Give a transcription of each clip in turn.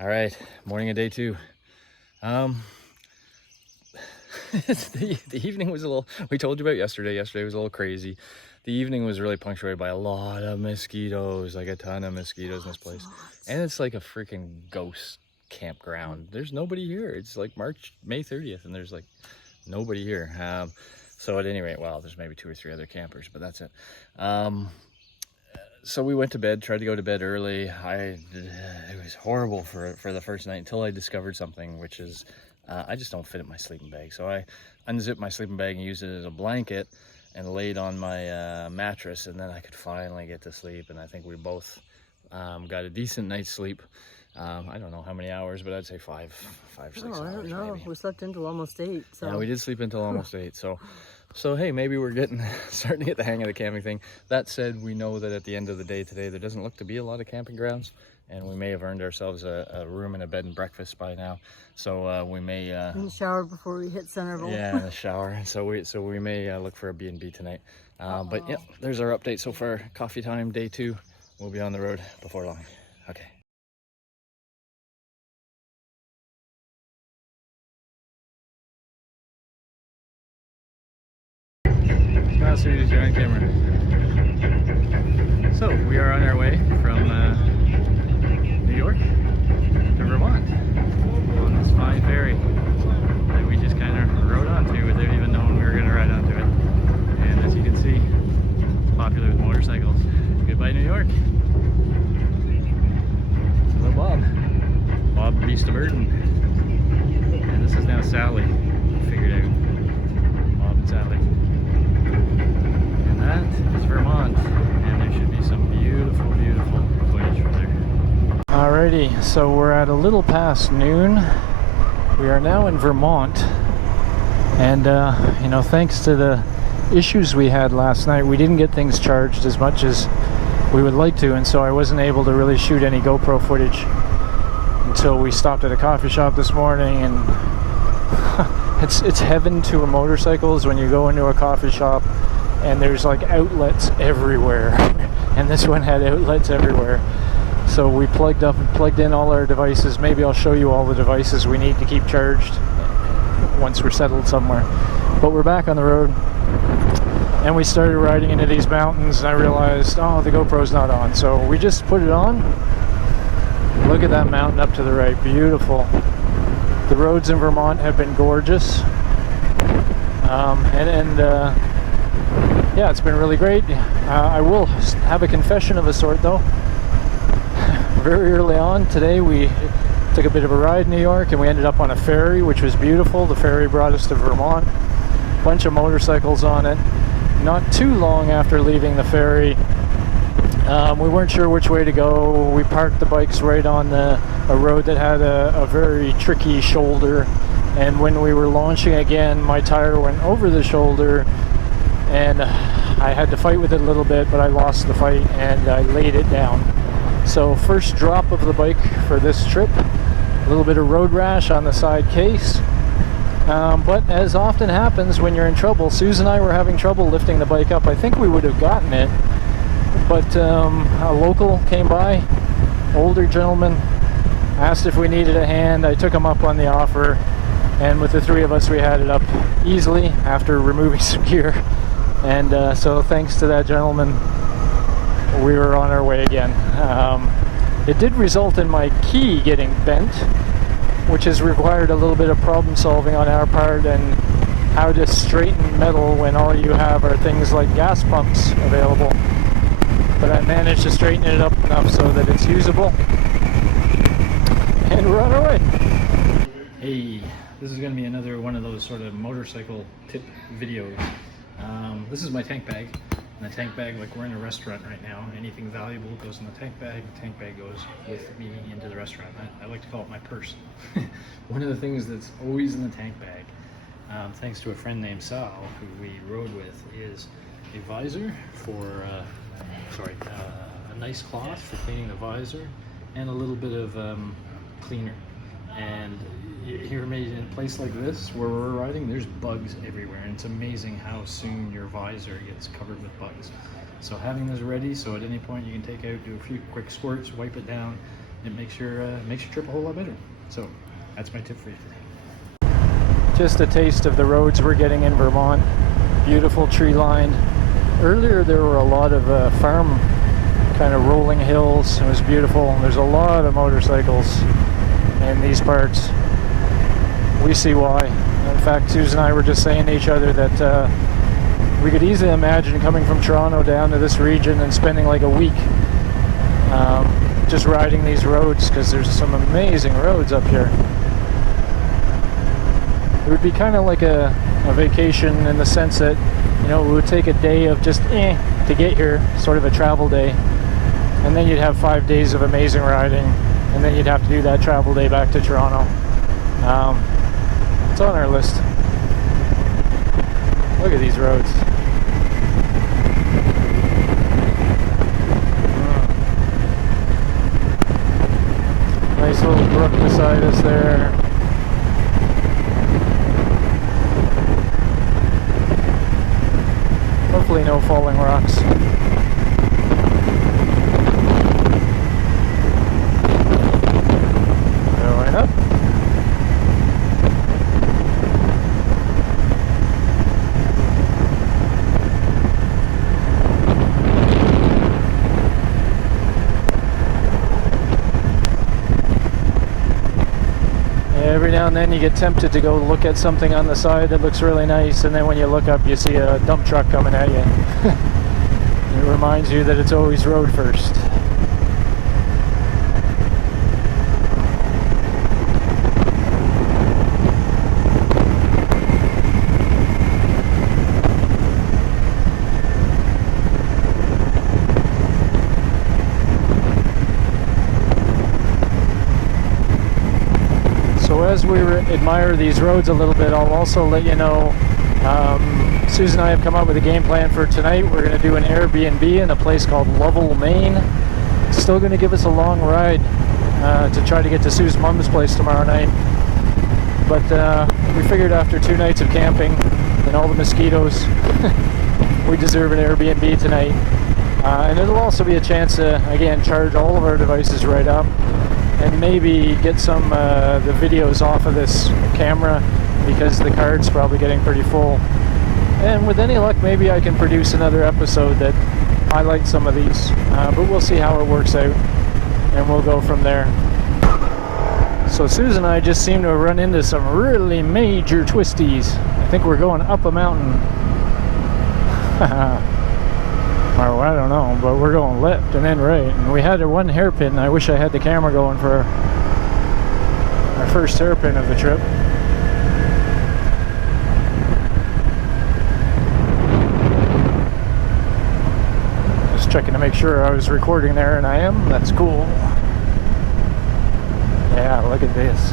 All right, morning of day 2. The evening was a little, we told you about yesterday. Yesterday was a little crazy. The evening was really punctuated by a lot of mosquitoes, like a ton of mosquitoes in this place. And it's like a freaking ghost campground. There's nobody here. It's like May 30th, and there's like nobody here. So at any rate, well, there's maybe 2 or 3 other campers, but that's it. So we went to bed, tried to go to bed early. It was horrible for the first night until I discovered something, which is I just don't fit in my sleeping bag. So I unzipped my sleeping bag and used it as a blanket and laid on my mattress, and then I could finally get to sleep. And I think we both got a decent night's sleep. I don't know how many hours, but I'd say 5 or 6 hours. I don't know. Maybe. We slept until almost 8. So. Yeah, we did sleep until almost 8. So hey, maybe we're starting to get the hang of the camping thing. That said, we know that at the end of the day today, there doesn't look to be a lot of camping grounds, and we may have earned ourselves a room and a bed and breakfast by now. So we may in the shower before we hit Centerville. Yeah, in the shower. So we may look for a B&B tonight. But yeah, there's our update so far. Coffee time, day 2. We'll be on the road before long. Okay. Series, you're on camera. So we are on our way from New York to Vermont on this fine ferry that we just kind of rode onto without even knowing we were going to ride onto it. And as you can see, it's popular with motorcycles. Goodbye, New York. Hello, Bob. Bob Beast of Burden. And this is now Sally. Figured out. Bob and Sally. That is Vermont, and there should be some beautiful, beautiful footage from there. Alrighty, so we're at a little past noon. We are now in Vermont, and thanks to the issues we had last night, we didn't get things charged as much as we would like to, and so I wasn't able to really shoot any GoPro footage until we stopped at a coffee shop this morning. And it's heaven to motorcycles when you go into a coffee shop and there's like outlets everywhere, and this one had outlets everywhere. So we plugged in all our devices. Maybe I'll show you all the devices we need to keep charged once we're settled somewhere. But we're back on the road, and we started riding into these mountains, and I realized, oh, the GoPro's not on. So we just put it on. Look at that mountain up to the right, beautiful. The roads in Vermont have been gorgeous, yeah, it's been really great. I will have a confession of a sort, though. Very early on today, we took a bit of a ride in New York, and we ended up on a ferry, which was beautiful. The ferry brought us to Vermont. Bunch of motorcycles on it. Not too long after leaving the ferry, we weren't sure which way to go. We parked the bikes right on a road that had a very tricky shoulder, and when we were launching again, my tire went over the shoulder, and I had to fight with it a little bit, but I lost the fight and I laid it down. So first drop of the bike for this trip, a little bit of road rash on the side case. But as often happens when you're in trouble, Suze and I were having trouble lifting the bike up. I think we would have gotten it, but a local came by, older gentleman, asked if we needed a hand. I took him up on the offer, and with the 3 of us we had it up easily after removing some gear. And so thanks to that gentleman, we were on our way again. It did result in my key getting bent, which has required a little bit of problem solving on our part, and how to straighten metal when all you have are things like gas pumps available. But I managed to straighten it up enough so that it's usable, and we're on our way. Hey, this is going to be another one of those sort of motorcycle tip videos. This is my tank bag, and the tank bag, like we're in a restaurant right now, anything valuable goes in the tank bag goes with me into the restaurant. I like to call it my purse. One of the things that's always in the tank bag, thanks to a friend named Sal, who we rode with, is a visor for, a nice cloth for cleaning the visor, and a little bit of cleaner. And here made in a place like this where we're riding, there's bugs everywhere, and it's amazing how soon your visor gets covered with bugs. So having this ready, so at any point you can take out, do a few quick squirts, wipe it down, it makes your trip a whole lot better. So that's my tip for you today. Just a taste of the roads we're getting in Vermont. Beautiful tree lined. Earlier there were a lot of farm kind of rolling hills. It was beautiful. There's a lot of motorcycles in these parts. We see why. In fact, Susan and I were just saying to each other that we could easily imagine coming from Toronto down to this region and spending like a week just riding these roads, because there's some amazing roads up here. It would be kind of like a vacation in the sense that, you know, we would take a day of just to get here, sort of a travel day, and then you'd have 5 days of amazing riding, and then you'd have to do that travel day back to Toronto. It's on our list. Look at these roads. Nice little brook beside us there. Hopefully no falling rocks. Going up. Every now and then you get tempted to go look at something on the side that looks really nice, and then when you look up you see a dump truck coming at you. It reminds you that it's always road first. So as we admire these roads a little bit, I'll also let you know, Susan and I have come up with a game plan for tonight. We're going to do an Airbnb in a place called Lovell, Maine. It's still going to give us a long ride to try to get to Sue's mom's place tomorrow night. But we figured after 2 nights of camping and all the mosquitoes, we deserve an Airbnb tonight. And it'll also be a chance to, again, charge all of our devices right up, and maybe get some the videos off of this camera, because the card's probably getting pretty full. And with any luck, maybe I can produce another episode that highlights some of these. But we'll see how it works out, and we'll go from there. So Susan and I just seem to have run into some really major twisties. I think we're going up a mountain. Or I don't know, but we're going left and then right. And we had one hairpin. I wish I had the camera going for our first hairpin of the trip. Just checking to make sure I was recording there, and I am. That's cool. Yeah, look at this.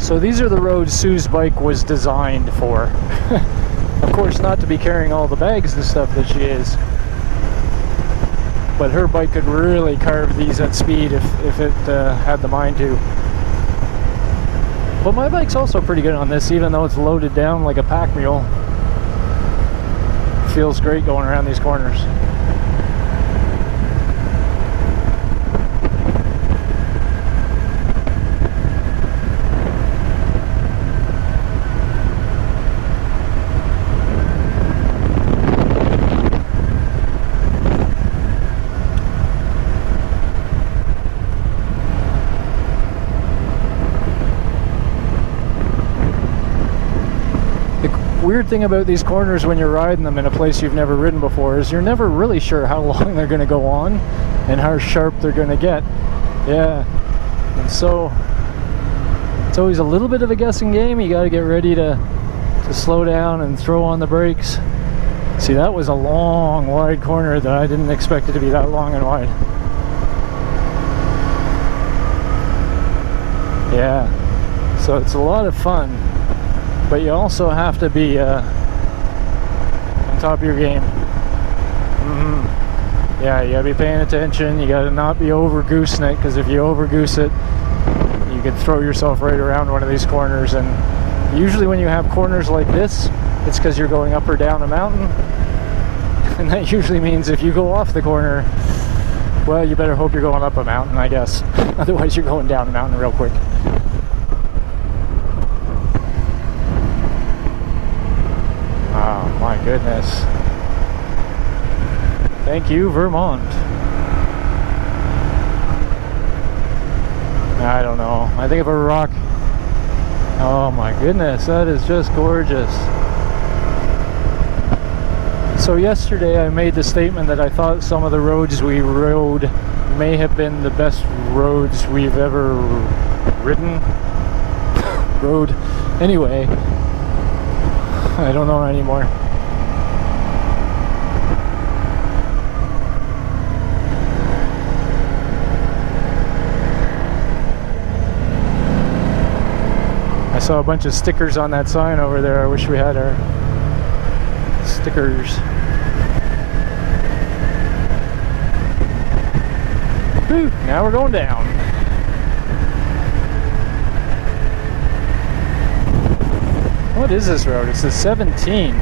So these are the roads Sue's bike was designed for. Of course, not to be carrying all the bags and stuff that she is, but her bike could really carve these at speed if it had the mind to. But my bike's also pretty good on this, even though it's loaded down like a pack mule. It feels great going around these corners. Weird thing about these corners when you're riding them in a place you've never ridden before is you're never really sure how long they're going to go on and how sharp they're going to get. Yeah, and so it's always a little bit of a guessing game. You got to get ready to slow down and throw on the brakes. See, that was a long, wide corner that I didn't expect it to be that long and wide. Yeah, so it's a lot of fun. But you also have to be on top of your game. Yeah, you gotta be paying attention. You gotta not be over goosing it, because if you over goose it, you could throw yourself right around one of these corners. And usually when you have corners like this, it's because you're going up or down a mountain. And that usually means if you go off the corner, well, you better hope you're going up a mountain, I guess. Otherwise, you're going down a mountain real quick. Oh, my goodness. Thank you, Vermont. I don't know. I think of a rock. Oh my goodness, that is just gorgeous. So yesterday I made the statement that I thought some of the roads we rode may have been the best roads we've ever ridden. Rode. Anyway, I don't know anymore. I saw a bunch of stickers on that sign over there. I wish we had our stickers. Whew, now we're going down. What is this road? It's the 17.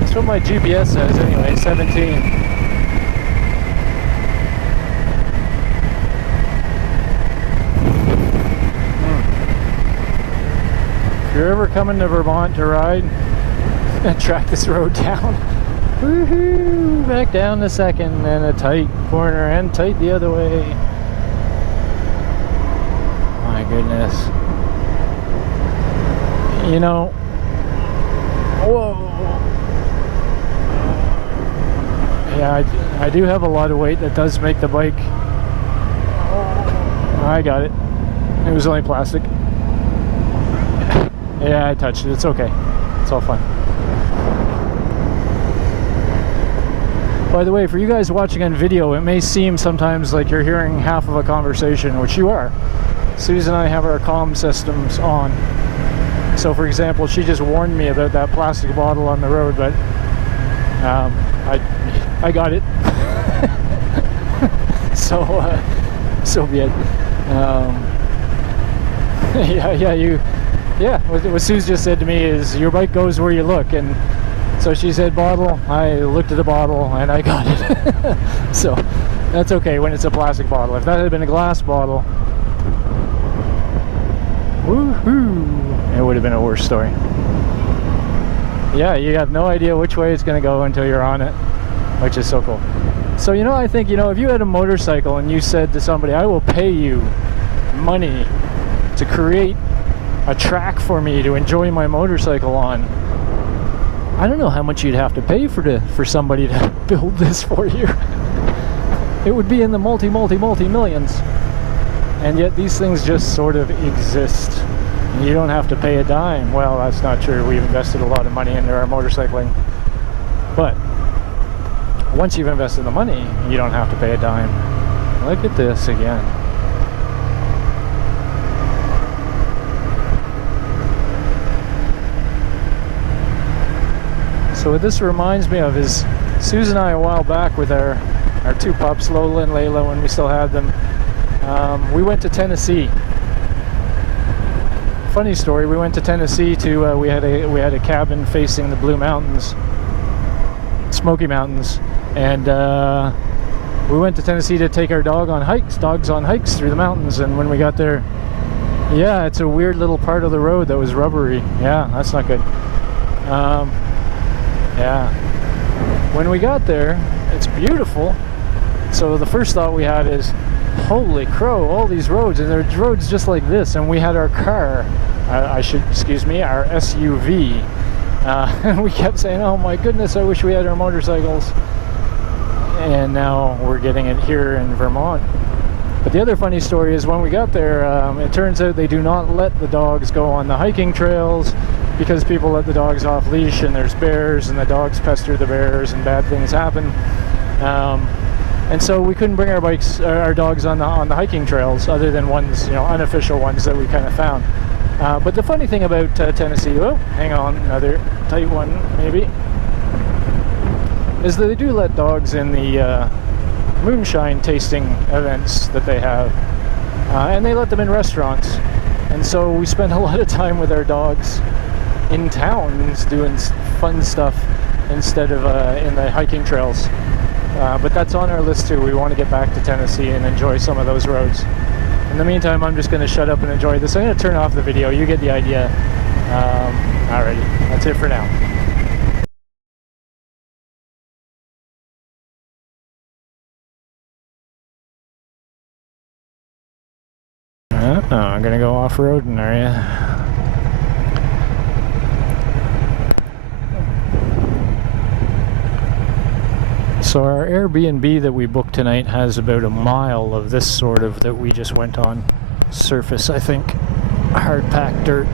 That's what my GPS says anyway, 17. If you're ever coming to Vermont to ride, track this road down. Woohoo! Back down the second, and a tight corner, and tight the other way. My goodness. You know, whoa. Yeah, I do have a lot of weight that does make the bike. I got it. It was only plastic. Yeah, I touched it. It's okay. It's all fine. By the way, for you guys watching on video, it may seem sometimes like you're hearing half of a conversation, which you are. Susan and I have our comm systems on. So, for example, she just warned me about that plastic bottle on the road, but I got it. So be it. Yeah, what Suze just said to me is, your bike goes where you look, and so she said bottle, I looked at the bottle, and I got it. So, that's okay when it's a plastic bottle. If that had been a glass bottle, woohoo, it would have been a worse story. Yeah, you have no idea which way it's going to go until you're on it, which is so cool. So, I think, if you had a motorcycle and you said to somebody, I will pay you money to create a track for me to enjoy my motorcycle on, I don't know how much you'd have to pay for somebody to build this for you. It would be in the multi-millions. And yet these things just sort of exist. And you don't have to pay a dime. Well, that's not true. We've invested a lot of money into our motorcycling. But once you've invested the money, you don't have to pay a dime. Look at this again. So what this reminds me of is Susan and I a while back with our two pups, Lola and Layla, when we still had them, we went to Tennessee. Funny story, we went to Tennessee to we had a cabin facing the Blue Mountains, Smoky Mountains, and we went to Tennessee to take our dogs on hikes through the mountains. And when we got there, yeah, it's a weird little part of the road that was rubbery. Yeah, that's not good. Yeah, when we got there, it's beautiful. So the first thought we had is, holy crow, all these roads, and there's roads just like this. And we had our car, our SUV, and we kept saying, oh my goodness, I wish we had our motorcycles. And now we're getting it here in Vermont. But the other funny story is when we got there, it turns out they do not let the dogs go on the hiking trails because people let the dogs off leash, and there's bears, and the dogs pester the bears, and bad things happen. And so we couldn't bring our dogs on the hiking trails, other than ones, unofficial ones that we kind of found. But the funny thing about Tennessee, oh, hang on, another tight one maybe, is that they do let dogs in moonshine tasting events that they have. And they let them in restaurants. And so we spent a lot of time with our dogs in towns doing fun stuff instead of in the hiking trails. But that's on our list too. We want to get back to Tennessee and enjoy some of those roads. In the meantime, I'm just going to shut up and enjoy this. I'm going to turn off the video. You get the idea. Alrighty, that's it for now. I'm gonna go off-roading, are ya? So our Airbnb that we booked tonight has about a mile of this sort of that we just went on. Surface, I think. Hard packed dirt.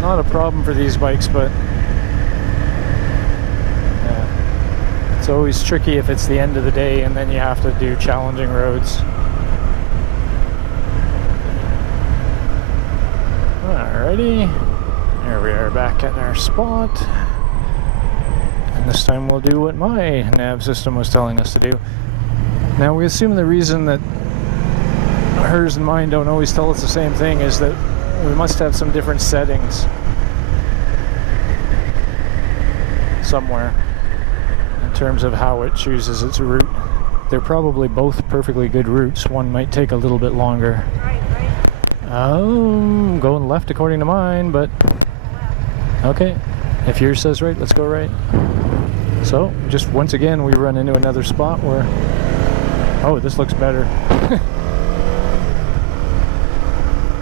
Not a problem for these bikes, but it's always tricky if it's the end of the day and then you have to do challenging roads. Alrighty, there we are back at our spot. And this time we'll do what my nav system was telling us to do. Now we assume the reason that hers and mine don't always tell us the same thing is that we must have some different settings somewhere in terms of how it chooses its route. They're probably both perfectly good routes. One might take a little bit longer. Right. Going left according to mine, but okay. If yours says right, let's go right. So, just once again, we run into another spot where... Oh, this looks better.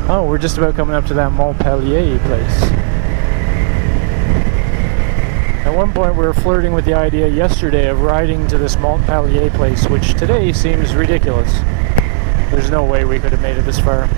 Oh, we're just about coming up to that Montpellier place. At one point we were flirting with the idea yesterday of riding to this Montpellier place, which today seems ridiculous. There's no way we could have made it this far.